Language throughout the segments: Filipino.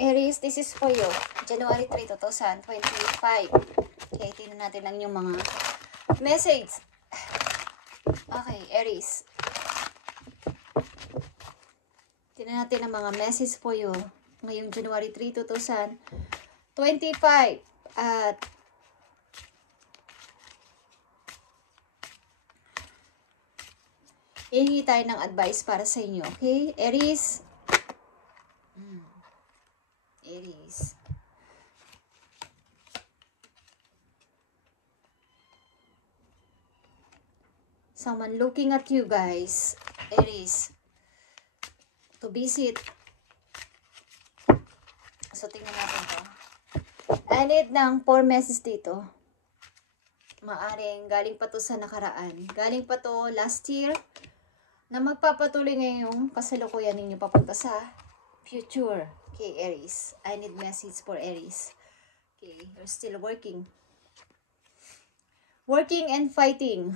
Aries, this is for you. January 3, 2025. Okay, tingnan natin lang yung mga message. Okay, Aries. Tingnan natin ang mga message for you ngayong January 3, 2025. At hihingi tayo ng advice para sa inyo. Okay, Aries? Aries. Someone looking at you guys. Aries. To visit. So, tingnan natin to. I need ng 4 messages dito. Maaring galing pa to sa nakaraan. Galing pa to last year. Na magpapatuloy ngayong kasalukuyan ninyo papunta sa future. Okay, Aries. I need message for Aries. Okay, you're still working. Working and fighting.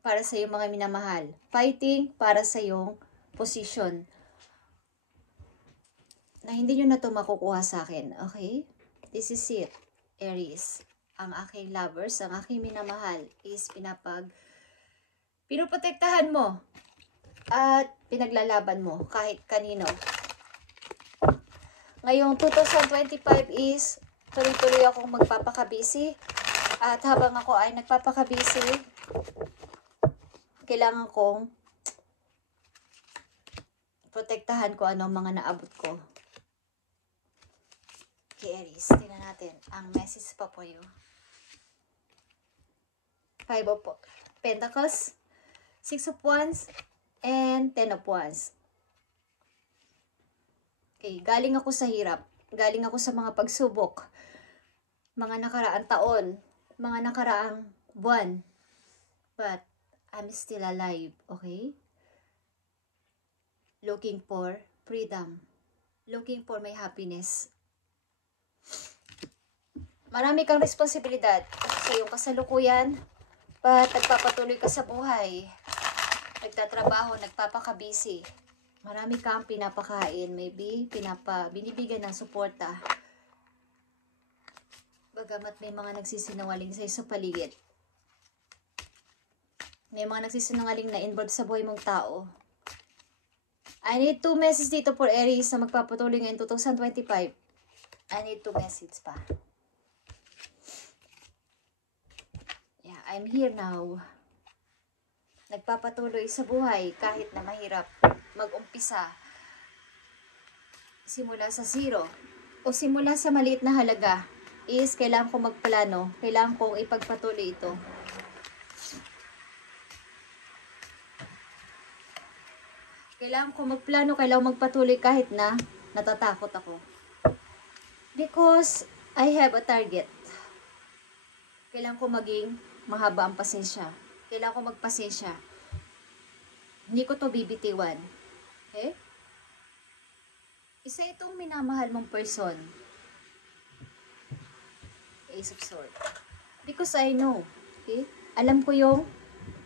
Para sa iyong mga minamahal. Fighting para sa iyong position. Na hindi nyo na ito makukuha sa akin. Okay? This is it. Aries. Ang aking lovers, ang aking minamahal is pinoprotektahan mo. At pinaglalaban mo kahit kanino. Ngayong 2025 is tuloy-tuloy akong magpapakabisi. At habang ako ay nagpapakabisi, kailangan kong protektahan ko ano mga naabot ko. Okay, Aries, tingnan natin ang message pa po you. 5 of Pentacles, 6 of Wands, and 10 of Wands. Okay, galing ako sa hirap. Galing ako sa mga pagsubok. Mga nakaraang taon. Mga nakaraang buwan. But, I'm still alive. Okay? Looking for freedom. Looking for my happiness. Marami kang responsibilidad sa iyong kasalukuyan. But, nagpapatuloy ka sa buhay. Nagtatrabaho, nagpapakabisi. Marami kang pinapakain, maybe binibigyan ng suporta. Bagamat may mga nagsisinungaling sa iyo sa paligid. May mga nagsisinungaling na involved sa buhay mong tao. I need 2 messages dito for Aries na magpapatuloy ngayon 2025. I need 2 messages pa. Yeah, I'm here now. Nagpapatuloy sa buhay kahit na mahirap mag-umpisa. Simula sa 0 o simula sa maliit na halaga is kailangan kong magplano. Kailangan kong ipagpatuloy ito. Kailangan kong magplano, kailangan magpatuloy kahit na natatakot ako. Because I have a target. Kailangan kong maging mahaba ang pasensya. Kailangan kong magpasensya. Hindi ko to bibitiwan. Okay? Isa itong minamahal mong person. Ace of Swords. Because I know. Okay? Alam ko yung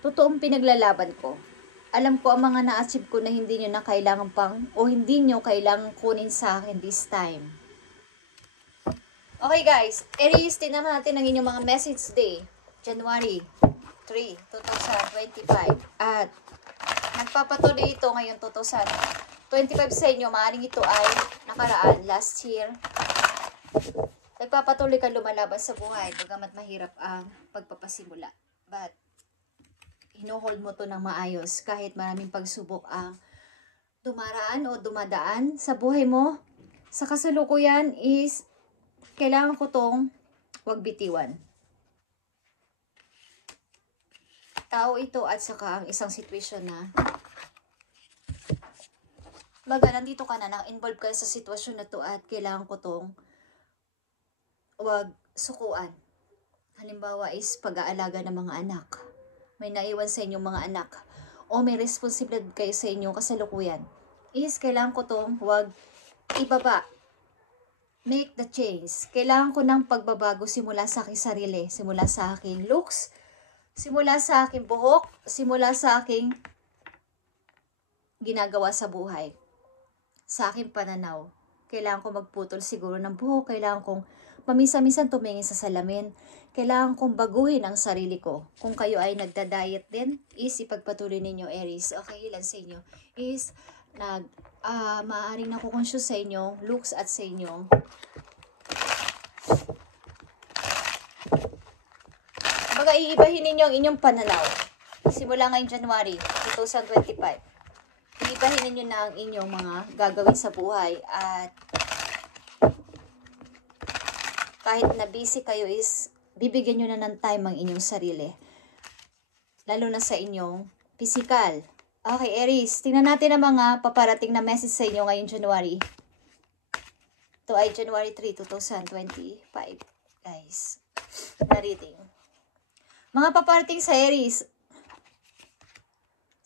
totoong pinaglalaban ko. Alam ko ang mga na-achieve ko na hindi nyo na kailangan pang o hindi nyo kailangan kunin sa akin this time. Okay guys, Aries, tinaman natin ang inyong mga message day. January 3, 2025. At nagpapatuloy ito ngayon 2025 sa inyo. Maaaring ito ay nakaraan last year. Nagpapatuloy ka lumalaban sa buhay bagamat mahirap ang pagpapasimula. But hinohold mo to ng maayos kahit maraming pagsubok ang dumaraan o dumadaan sa buhay mo. Sa kasalukuyan is kailangan ko tong wag bitiwan. Tao ito at saka ang isang sitwasyon na baga nandito ka na, involved ka sa sitwasyon na to at kailangan ko tong wag sukuan. Halimbawa is pag-aalaga ng mga anak. May naiwan sa inyong mga anak. O may responsibilidad kayo sa inyong kasalukuyan. Is kailangan ko tong wag ibaba. Make the change. Kailangan ko ng pagbabago simula sa aking sarili. Simula sa aking looks. Simula sa aking buhok. Simula sa aking ginagawa sa buhay. Sa aking pananaw. Kailangan kong magputol siguro ng buhok. Kailangan kong paminsan-minsan tumingin sa salamin. Kailangan kong baguhin ang sarili ko. Kung kayo ay nagda-diet din, is ipagpatuloy ninyo, Aries. Okay, ilan sa inyo is maaaring nakukonsyos sa inyong looks at sa inyong baga iibahin ninyo ang inyong pananaw. Simula ngayong January 2025. Iibahin ninyo na ang inyong mga gagawin sa buhay at kahit na busy kayo is bibigyan nyo na ng time ang inyong sarili. Lalo na sa inyong physical. Okay, Aries, tingnan natin ang mga paparating na message sa inyo ngayong January. Ito ay January 3, 2025. Guys, na reading. Mga paparating sa Aries.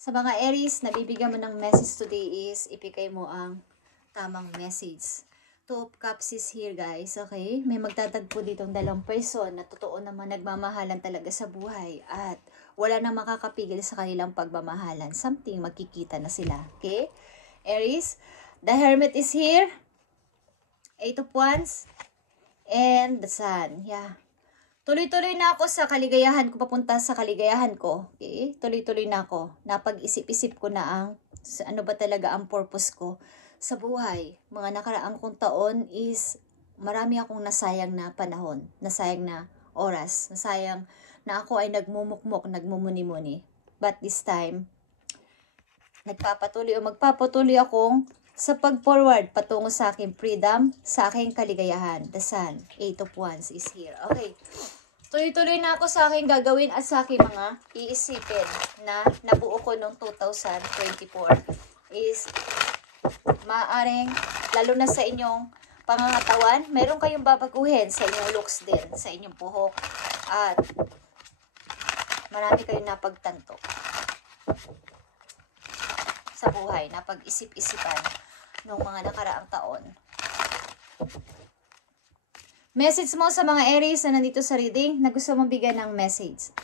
Sa mga Aries, nabibigyan mo ng message today is ipigay mo ang tamang message. Two of Cups is here, guys. Okay? May magtatagpo ditong dalawang person na totoo naman nagmamahalan talaga sa buhay at wala nang makakapigil sa kanilang pagmamahalan. Something makikita na sila. Okay? Aries, the Hermit is here. Eight of Wands and the Sun. Yeah. Tuloy-tuloy na ako sa kaligayahan ko, papunta sa kaligayahan ko. Okay? Tuloy-tuloy na ako. Napag-isip-isip ko na ang ano ba talaga ang purpose ko sa buhay. Mga nakaraang kong taon is marami akong nasayang na panahon, nasayang na oras, nasayang na ako ay nagmumukmok, nagmumuni-muni. But this time, magpapatuloy akong sa pag-forward patungo sa aking freedom, sa aking kaligayahan. The Sun, Eight of Wands is here. Okay. Tuloy-tuloy na ako sa aking gagawin at sa aking mga iisipin na nabuo ko noong 2024 is maaring, lalo na sa inyong pangangatawan, meron kayong babaguhin sa inyong looks din, sa inyong buhok, at marami kayong napagtanto sa buhay, napag-isip-isipan noong mga nakaraang taon. Message mo sa mga Aries na nandito sa reading na gusto mong bigyan ng message.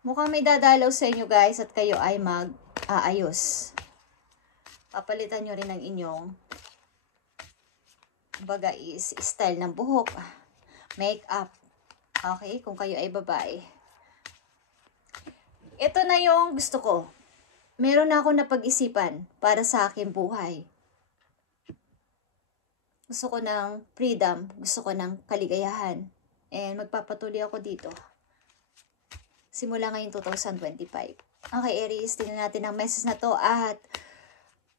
Mukhang may dadalaw sa inyo, guys, at kayo ay mag-aayos. Papalitan nyo rin ang inyong baga is style ng buhok, make-up. Okay, kung kayo ay babae. Ito na yung gusto ko. Meron na ako napag-isipan para sa aking buhay. Gusto ko ng freedom, gusto ko ng kaligayahan. And magpapatuloy ako dito. Simula ngayon 2025. Okay, Aries, tingnan natin ang message na to at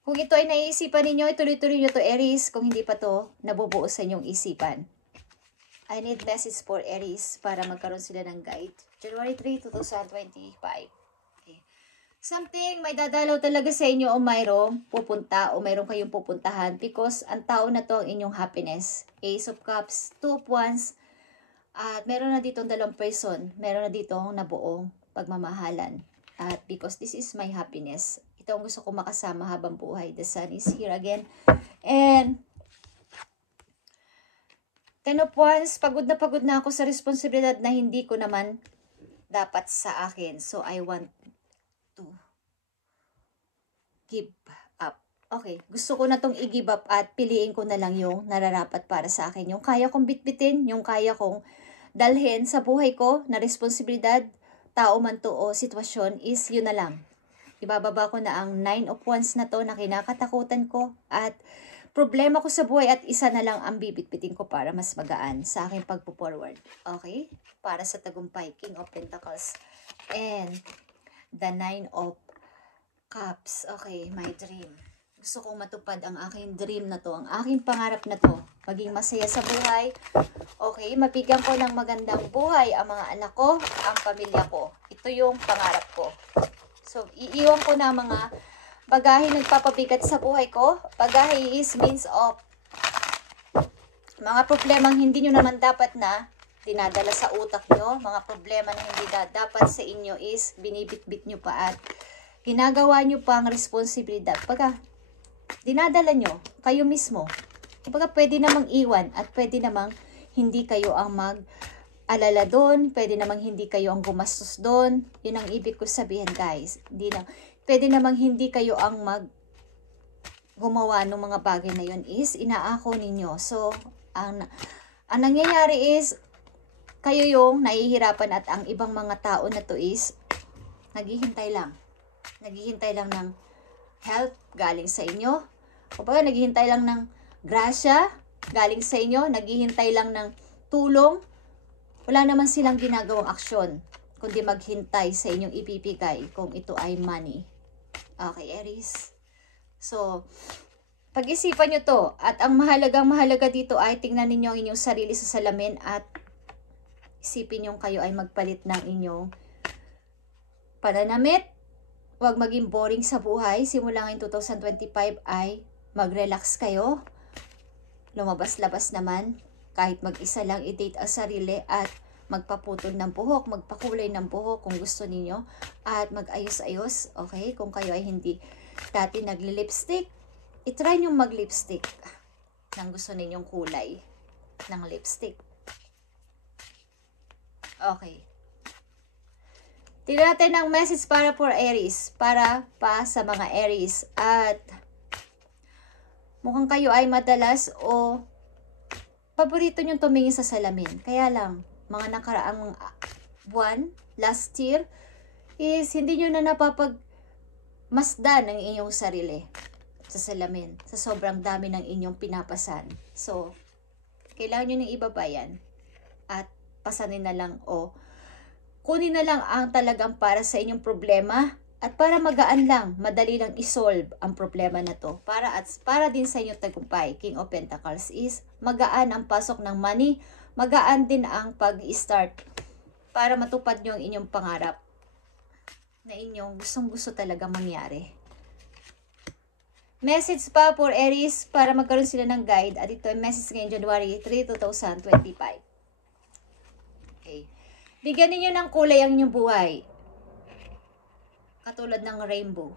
kung ito ay naiisipan ninyo, ituloy-tuloy nyo to, Aries. Kung hindi pa to, nabubuo sa inyong isipan. I need message for Aries para magkaroon sila ng guide. January 3, 2025. Okay. Something may dadalaw talaga sa inyo o mayroong pupunta o mayroong kayong pupuntahan because ang tao na to ang inyong happiness. Ace of Cups, Two of Wands, at meron na ditong dalawang person. Meron na ditong nabuong pagmamahalan. At because this is my happiness. Ito ang gusto ko makasama habang buhay. The Sun is here again. And Ten of Wands, pagod na ako sa responsibilidad na hindi ko naman dapat sa akin. So, I want to give up. Okay, gusto ko na tong i-give up at piliin ko na lang yung nararapat para sa akin. Yung kaya kong bitbitin, yung kaya kong dalhin sa buhay ko na responsibilidad, tao man to o sitwasyon, is yun na lang. Ibababa ko na ang 9 of Wands na to na kinakatakutan ko at problema ko sa buhay at isa na lang ang bibitbitin ko para mas magaan sa aking pagpo-forward. Okay? Para sa tagumpay, King of Pentacles. And the 9 of Cups. Okay, my dream. Gusto kong matupad ang aking dream na to, ang aking pangarap na to. Maging masaya sa buhay. Okay, mabigyan ko ng magandang buhay ang mga anak ko, ang pamilya ko. Ito yung pangarap ko. So, iiwan ko na mga bagahe nagpapabigat sa buhay ko. Bagahe is means of mga problemang hindi nyo naman dapat na dinadala sa utak nyo. Mga problema na hindi dapat sa inyo is binibitbit nyo pa at ginagawa nyo pa ang responsibilidad. Pagka dinadala nyo, kayo mismo. Pagka pwede namang iwan at pwede namang hindi kayo ang alala doon, pwede namang hindi kayo ang gumastos doon. Yun ang ibig ko sabihin, guys. Pwede namang hindi kayo ang gumawa ng mga bagay na yun is inaako ninyo. So, ang nangyayari is, kayo yung nahihirapan at ang ibang mga tao na to is, naghihintay lang. Naghihintay lang ng help galing sa inyo. O ba, naghihintay lang ng grasya galing sa inyo. Naghihintay lang ng tulong. Wala naman silang ginagawang aksyon, kundi maghintay sa inyong ipipigay kung ito ay money. Okay, Aries. So, pag-isipan nyo to. At ang mahalaga dito ay tingnan ninyo ang inyong sarili sa salamin at isipin nyo kayo ay magpalit ng inyong pananamit. Huwag maging boring sa buhay. Simula ngayong 2025 ay mag-relax kayo. Lumabas-labas naman. Kahit mag-isa lang, i-date ang sarili at magpaputol ng buhok, magpakulay ng buhok kung gusto niyo at mag-ayos-ayos, okay? Kung kayo ay hindi dati nagli-lipstick, i-try nyo mag-lipstick ng gusto ninyong kulay ng lipstick. Okay. Tignan natin ang message para for Aries, para pa sa mga Aries. At mukhang kayo ay madalas o paborito nyo tumingin sa salamin. Kaya lang, mga nakaraang buwan, last year, is hindi nyo na napapagmasdan ang inyong sarili sa salamin. Sa sobrang dami ng inyong pinapasan. So, kailangan nyo nang ibabayan at pasanin na lang o kunin na lang ang talagang para sa inyong problema at para magaan lang, madali lang isolve ang problema na to. Para din sa inyong tagumpay, King of Pentacles is magaan ang pasok ng money, magaan din ang pag-start para matupad nyo ang inyong pangarap na inyong gustong-gusto talaga mangyari. Message pa for Aries para magkaroon sila ng guide at ito ay message ngayong January 3, 2025. Okay. Bigyan ninyo ng kulay ang inyong buhay. Katulad ng rainbow.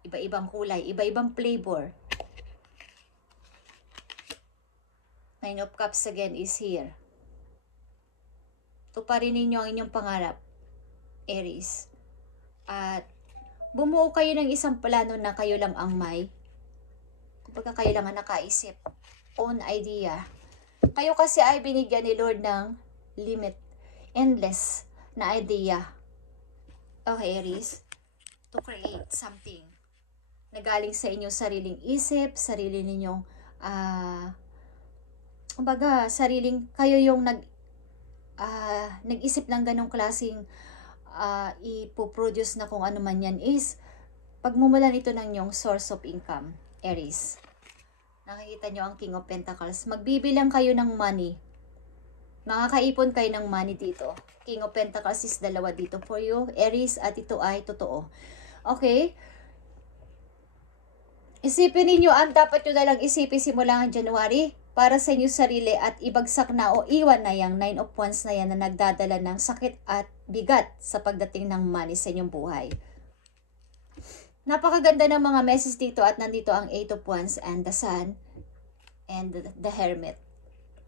Iba-ibang kulay, iba-ibang flavor. Nine of Cups again is here. Tuparin ninyo ang inyong pangarap, Aries. At bumuo kayo ng isang plano na kayo lang ang may. Kapag kayo lang ang nakaisip. Own idea. Kayo kasi ay binigyan ni Lord ng limit. Endless na idea. Okay, Aries. To create something na galing sa inyong sariling isip, sarili ninyong kumbaga, sariling kayo yung nag-isip ng ganong klaseng ipoproduce na kung ano man yan is pagmumulan ito ng inyong source of income, Aries. Nakikita nyo ang King of Pentacles. Magbibilang kayo ng money. Makakaipon kayo ng money dito. King of Pentacles is dalawa dito for you, Aries, at ito ay totoo. Okay? Isipin ninyo ang dapat nyo nalang isipin simula ng January para sa inyong sarili at ibagsak na o iwan na yung 9 of Wands na yan na nagdadala ng sakit at bigat sa pagdating ng money sa inyong buhay. Napakaganda ng mga message dito at nandito ang 8 of Wands and the Sun and the Hermit.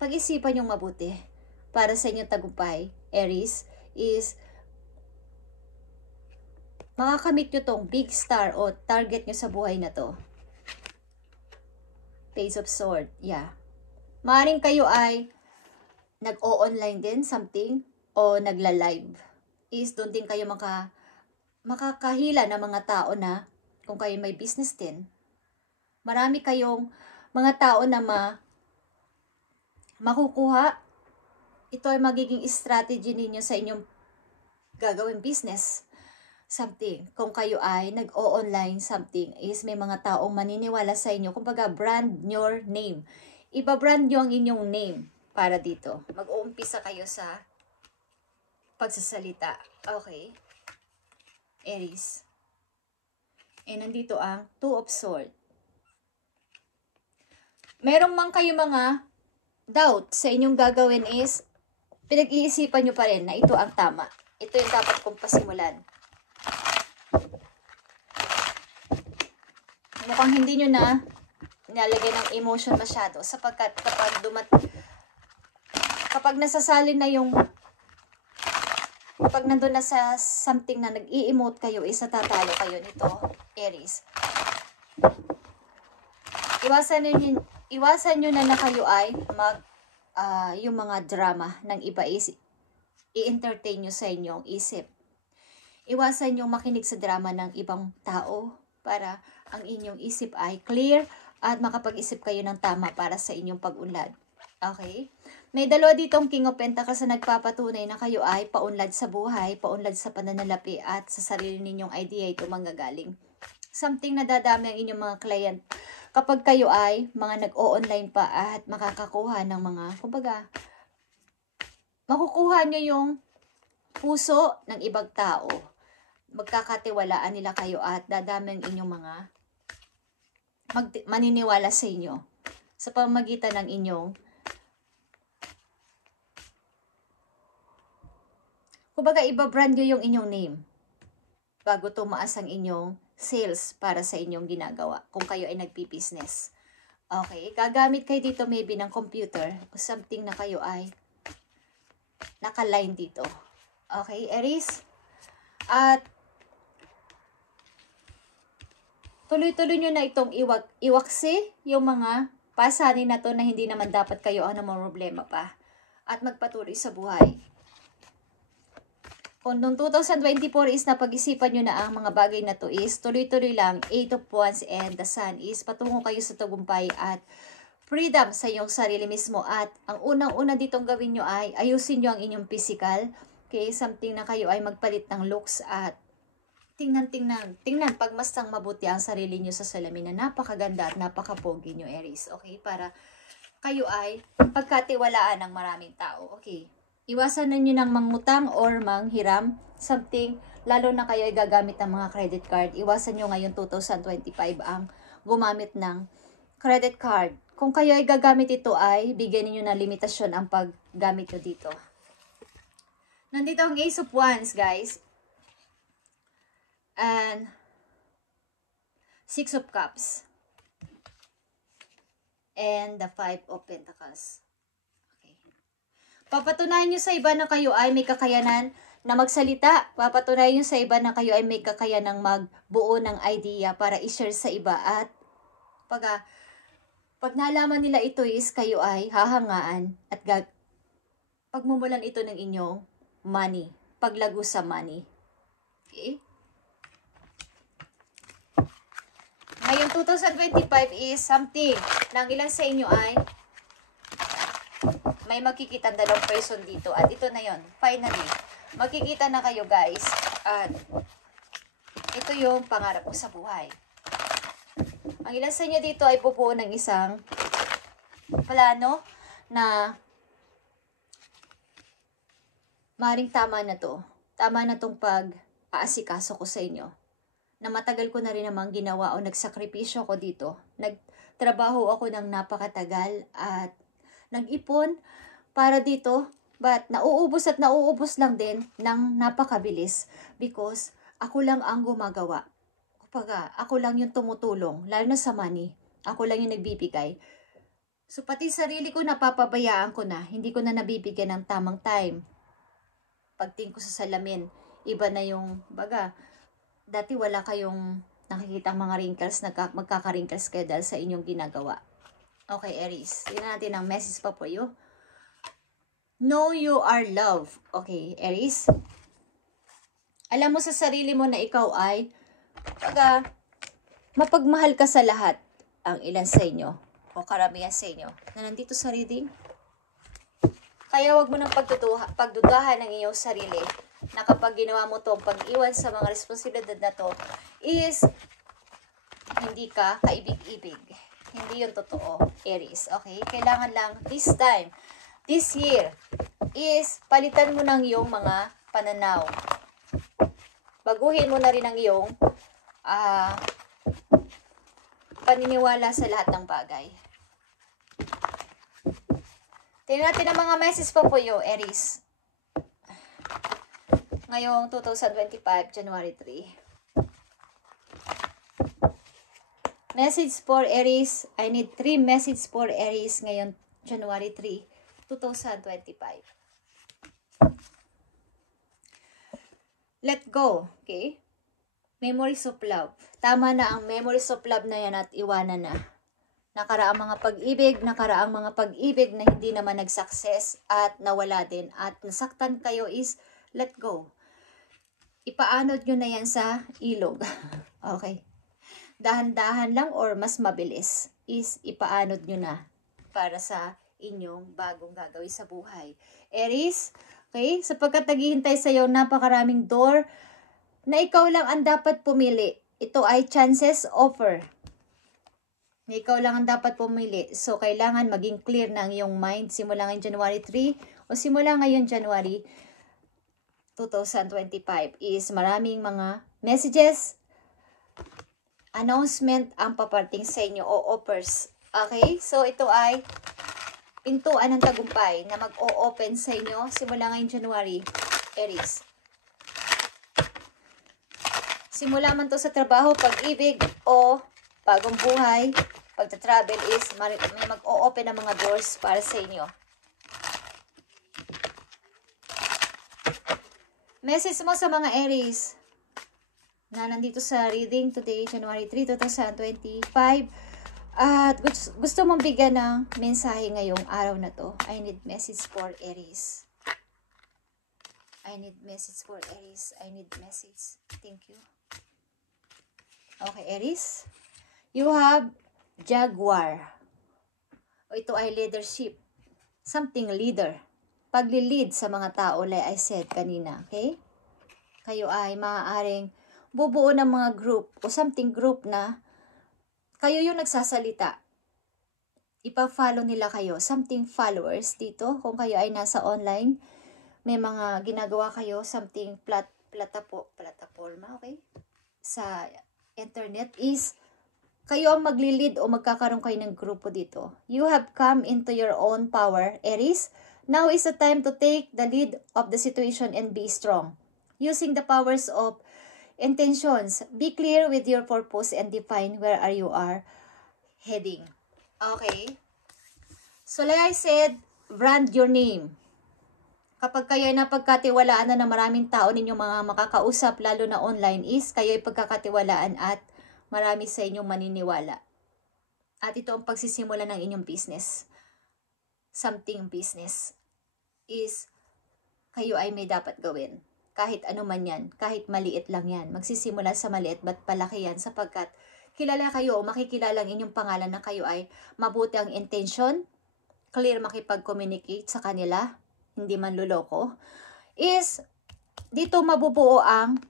Pag-isipan nyo mabuti para sa inyong tagumpay, Aries, is makakamit nyo tong big star o target nyo sa buhay na to. Page of Sword, yeah. Maaring kayo ay nag-o-online din something o nagla-live. Is doon din kayo makakahila ng mga tao na kung kayo may business din. Marami kayong mga tao na makukuha. Ito ay magiging strategy ninyo sa inyong gagawin business. Something. Kung kayo ay nag-o-online something is may mga taong maniniwala sa inyo. Kumbaga, brand your name. Iba-brand nyo ang inyong name para dito. Mag-uumpisa kayo sa pagsasalita. Okay. Aries. Nandito ang 2 of Swords. Merong man kayo mga doubt sa inyong gagawin is pinag-iisipan nyo pa rin na ito ang tama. Ito yung dapat kong pasimulan. Mukhang hindi nyo na nilalagay ng emotion masyado sapagkat kapag nasasalin na yung kapag nandun na sa something na nag-i-emote kayo is natatalo kayo nito, Aries. Iwasan nyo na kayo ay yung mga drama ng iba i-entertain nyo sa inyong isip. Iwasan nyo makinig sa drama ng ibang tao para ang inyong isip ay clear at makapag-isip kayo ng tama para sa inyong pag-unlad. Okay? May dalawa ditong King of Pentacles na nagpapatunay na kayo ay paunlad sa buhay, paunlad sa pananalapi at sa sarili ninyong idea ito manggagaling. Something na dadami ang inyong mga client kapag kayo ay mga nag-o-online pa at makakakuha ng mga, kumbaga, makukuha nyo yung puso ng ibang tao. Magkakatiwalaan nila kayo at dadami ang inyong mga maniniwala sa inyo sa pamamagitan ng inyong, kumbaga, iba-brand nyo yung inyong name bago tumaas ang inyong sales para sa inyong ginagawa kung kayo ay nagpi-business. Okay, gagamit kayo dito maybe ng computer o something na kayo ay naka-line dito. Okay, Aries? At tuloy-tuloy nyo na itong iwaksi yung mga pasanin na to na hindi naman dapat kayo ang problema pa. At magpatuloy sa buhay. Kung noong 2024 is napag-isipan nyo na ang mga bagay na to is tuloy-tuloy lang, 8 of Wands and the Sun is patungo kayo sa tagumpay at freedom sa iyong sarili mismo. At ang unang-una ditong gawin nyo ay ayusin nyo ang inyong physical. Okay, something na kayo ay magpalit ng looks at tingnan, pagmastang mabuti ang sarili nyo sa salamin na napakaganda at napakapogi nyo, Aries. Okay, para kayo ay pagkatiwalaan ng maraming tao. Okay. Iwasan ninyo ng mangutang or manghiram, something, lalo na kayo ay gagamit ng mga credit card. Iwasan nyo ngayon 2025 ang gumamit ng credit card. Kung kayo ay gagamit ito ay bigyan niyo na limitasyon ang paggamit nyo dito. Nandito ang Ace of Wands, guys. And Six of Cups. And the Five of Pentacles. Papatunayan nyo sa iba na kayo ay may kakayanan na magsalita. Papatunayan nyo sa iba na kayo ay may kakayanang magbuo ng idea para i-share sa iba. At pag nalaman nila ito is kayo ay hahangaan at pagmumulan ito ng inyong money. Paglago sa money. Okay? Ngayon 2025 is something na ilan sa inyo ay may makikita dalawang person dito. At ito na yon. Finally, makikita na kayo, guys. At ito yung pangarap ko sa buhay. Ang ilan sa inyo dito ay bubuo ng isang plano na maring tama na to. Tama na tong pag-aasikaso ko sa inyo. Na matagal ko na rin namang ginawa o nagsakripisyo ko dito. Nagtrabaho ako ng napakatagal at nag-ipon para dito, but nauubos lang din ng napakabilis because ako lang ang gumagawa. Kapag ako lang yung tumutulong, lalo na sa money, ako lang yung nagbibigay. So pati sarili ko napapabayaan ko na, hindi ko na nabibigyan ng tamang time. Pagtingin ko sa salamin, iba na yung dati wala kayong nakikita mga wrinkles, magkaka-wrinkles kayo dahil sa inyong ginagawa. Okay, Aries. Tingnan natin ang message pa po you. Know you are loved. Okay, Aries. Alam mo sa sarili mo na ikaw ay mapagmahal ka sa lahat. Ang ilan sa inyo o karamihan sa inyo na nandito sa reading. Kaya wag mo nang pagdudahan ng iyong sarili na kapag ginawa mo itong pag-iwan sa mga responsibilidad na to is hindi ka kaibig-ibig. Hindi yung totoo, Aries. Okay? Kailangan lang this time, this year, is palitan mo ng iyong mga pananaw. Baguhin mo na rin ang iyong paniniwala sa lahat ng bagay. Tingnan natin ang mga message po po yung Aries. Ngayong 2025, January 3. Message for Aries. I need 3 message for Aries ngayon, January 3, 2025. Let go. Okay? Memories of love. Tama na ang memories of love na yan at iwanan na. nakaraang mga pag-ibig na hindi naman nag-success at nawala din at nasaktan kayo is let go. Ipaanod nyo na yan sa ilog. Okay. Dahan-dahan lang or mas mabilis is ipaanod nyo na para sa inyong bagong gagawin sa buhay. Aries, okay? Sapagkat naghihintay sa iyo napakaraming door na ikaw lang ang dapat pumili. Ito ay chances offer. Ikaw lang ang dapat pumili. So, kailangan maging clear na ang iyong mind simula ngayon January 3 o simula ngayon January 2025 is maraming mga messages, announcement ang paparting sa inyo o offers. Okay? So, ito ay pintuan ng tagumpay na mag-o-open sa inyo simula ngayon January, Aries. Simula man to sa trabaho, pag-ibig o bagong buhay, pagta-travel is may mag-o-open ng mga doors para sa inyo. Message mo sa mga Aries na nandito sa reading today, January 3, 2025. At gusto mong bigyan ng mensahe ngayong araw na to. I need message for Aries. I need message for Aries. I need message. Thank you. Okay, Aries. You have Jaguar. O ito ay leadership. Something leader. Pagli-lead sa mga tao, like I said kanina. Okay? Kayo ay maaaring bubuo ng mga group o something group na kayo yung nagsasalita. Ipa-follow nila kayo. Something followers dito. Kung kayo ay nasa online, may mga ginagawa kayo, something plataforma, okay? Sa internet is kayo ang magli-lead o magkakaroon kayo ng grupo dito. You have come into your own power, Aries. Now is the time to take the lead of the situation and be strong. Using the powers of intentions, be clear with your purpose and define where you are heading. Okay? So like I said, brand your name. Kapag kayo ay napagkatiwalaan na ng maraming tao ninyong mga makakausap, lalo na online, is kayo ay pagkakatiwalaan at marami sa inyong maniniwala. At ito ang pagsisimula ng inyong business. Something business is kayo ay may dapat gawin. Kahit ano man yan, kahit maliit lang yan. Magsisimula sa maliit, ba't palaki yan? Sapagkat kilala kayo o makikilala ang inyong pangalan na kayo ay mabuti ang intention, clear makipag-communicate sa kanila, hindi man luloko, is dito mabubuo ang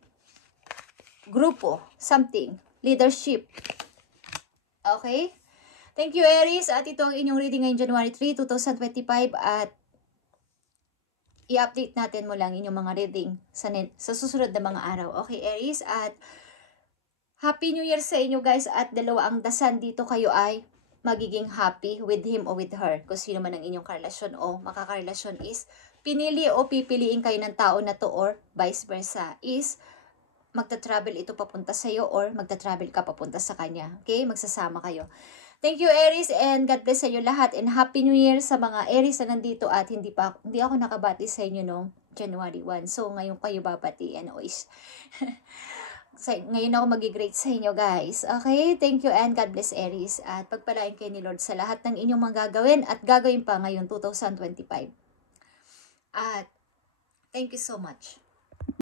grupo, something, leadership. Okay? Thank you, Aries. At ito ang inyong reading ngayong January 3, 2025 at i-update natin mo lang inyong mga reading sa susunod na mga araw. Okay, Aries? At Happy New Year sa inyo, guys. At dalawa ang dasan dito, kayo ay magiging happy with him o with her. Kung sino man ang inyong karelasyon o makakarelasyon is pinili o pipiliin kayo ng tao na to or vice versa. Is magta-travel ito papunta sa iyo or magta-travel ka papunta sa kanya. Okay? Magsasama kayo. Thank you, Aries, and God bless sa inyo lahat, and Happy New Year sa mga Aries na nandito at hindi ako nakabati sa inyo noong January 1. So, ngayon kayo babatiin. Ngayon ako mag-great sa inyo, guys. Okay? Thank you, and God bless, Aries. At pagpalain kayo ni Lord sa lahat ng inyong mga gagawin at gagawin pa ngayon 2025. At thank you so much.